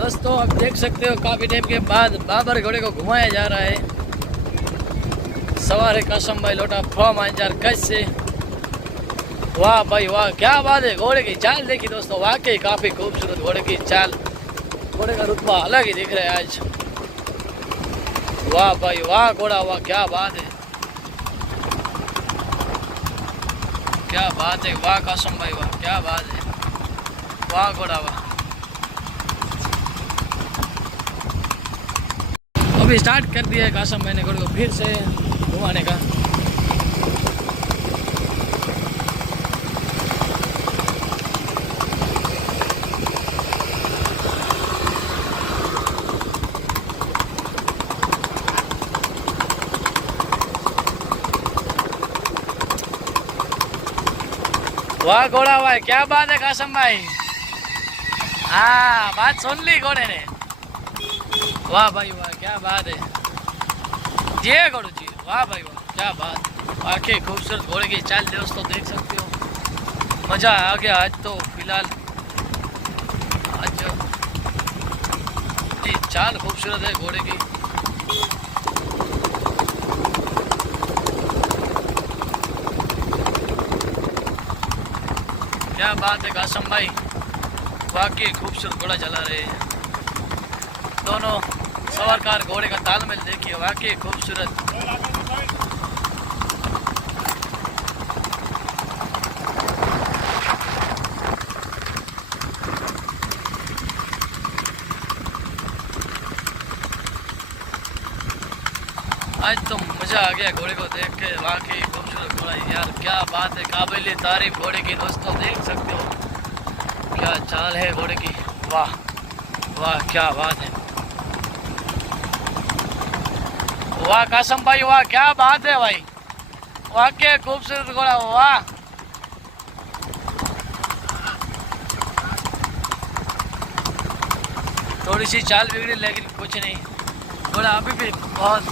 दोस्तों आप देख सकते हो काफी टाइम के बाद बाबर घोड़े को घुमाया जा रहा है। सवार है कासम भाई लोटा फ्रॉम अंजार कच्छ से। वाह भाई वाह, क्या बात है। घोड़े की चाल देखी दोस्तों, वाकई काफी खूबसूरत घोड़े की चाल। घोड़े का रुतबा अलग ही दिख रहा है आज। वाह भाई वाह घोड़ा, वाह क्या बात है, क्या बात है। वाह कासम भाई वाह, क्या बात है। वाह घोड़ा वाह। अभी स्टार्ट कर दिया है कासम भाई ने घोड़े को फिर से घुमाने का। वाह घोड़ा वाह, क्या बात है कासम भाई। हाँ बात सुन ली घोड़े ने। वाह भाई वाह, क्या बात है। जी घोड़ू जी, वाह भाई वाह, क्या बात। वाकई खूबसूरत घोड़े की चाल दोस्तों देख सकते हो। मजा आ गया आज तो फिलहाल। आज ये चाल खूबसूरत है घोड़े की। क्या बात है कासम भाई, वाकई खूबसूरत घोड़ा चला रहे हैं। दोनों सवारकार घोड़े का तालमेल देखिए, वाकई खूबसूरत। आज तो मजा आ गया घोड़े को देख के, वाकई खूबसूरत घोड़ा यार, क्या बात है। काबिल तारीफ घोड़े की दोस्तों देख सकते हो, क्या चाल है घोड़े की। वाह वाह क्या बात है। वाह कासम भाई वाह, क्या बात है भाई, वाकई खूबसूरत घोड़ा। वाह थोड़ी सी चाल बिगड़ी लेकिन कुछ नहीं, घोड़ा अभी भी बहुत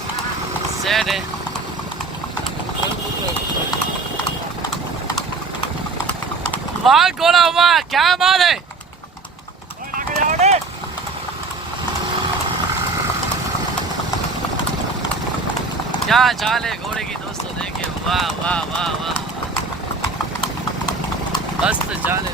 सैड है। वाह घोड़ा वाह, क्या बात है। क्या चाल है घोड़े की दोस्तों देखिए, वाह वाह वाह वाह, मस्त चाल है।